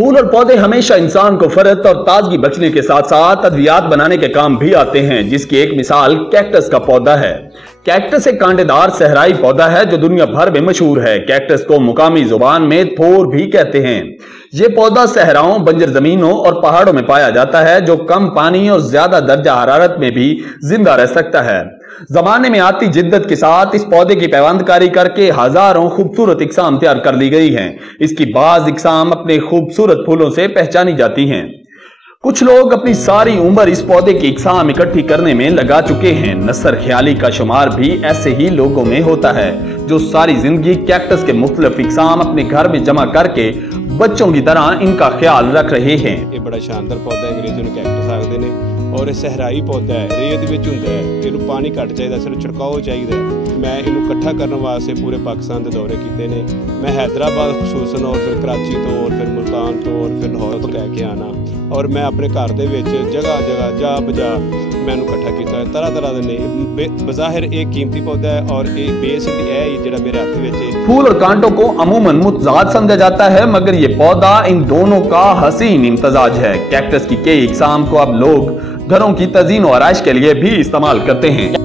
फूल और पौधे हमेशा इंसान को फरत और ताजगी बख्शने के साथ साथ अद्वियात बनाने के काम भी आते हैं, जिसकी एक मिसाल कैक्टस का पौधा है। कैक्टस एक कांटेदार सहराई पौधा है जो दुनिया भर में मशहूर है। कैक्टस को मुकामी जुबान में थोर भी कहते हैं। ये पौधा सहराओं, बंजर जमीनों और पहाड़ों में पाया जाता है, जो कम पानी और ज्यादा दर्जा हरारत में भी जिंदा रह सकता है। जमाने में आती जिद्दत के साथ इस पौधे की पैवंदकारी करके हजारों खूबसूरत इकसाम तैयार कर ली गई हैं। इसकी बाज इकसाम अपने खूबसूरत फूलों से पहचानी जाती हैं। कुछ लोग अपनी सारी उम्र इस पौधे की इकसाम इकट्ठी करने में लगा चुके हैं। नसर ख्याली का शुमार भी ऐसे ही लोगों में होता है जो सारी जिंदगी कैक्टस के मुख्तलिफ इकसाम अपने घर में जमा करके बच्चों की तरह इनका ख्याल रख रहे हैं। ये बड़ा शानदार पौधा है, अंग्रेजी में कैक्टस आखते हैं और ये सहराई पौधा है, रेत विच हुंदा है। इहनूं पानी घट चाहिए, सिर्फ छिड़काव चाहिए। मैं इहनूं इकट्ठा करने वास्ते पूरे पाकिस्तान के दौरे किए ने। मैं हैदराबाद खसूसन और फिर कराची तो और फिर मुल्तान तो और फिर लाहौर तो लैके आना और मैं अपने घर दे विच जगह जगह जा बजा मैं इकट्ठा किया। तरह तरह के बज़ाहिर एक कीमती पौधा है और एक बेस जिहड़ा मेरे हाथ में। फूल और कांटों को अमूमन मुतजाद समझा जाता है, मगर ये पौधा इन दोनों का हसीन इम्तजाज है। कैक्टस की कई इकसाम को अब लोग घरों की तज़ीन और आराइश के लिए भी इस्तेमाल करते हैं।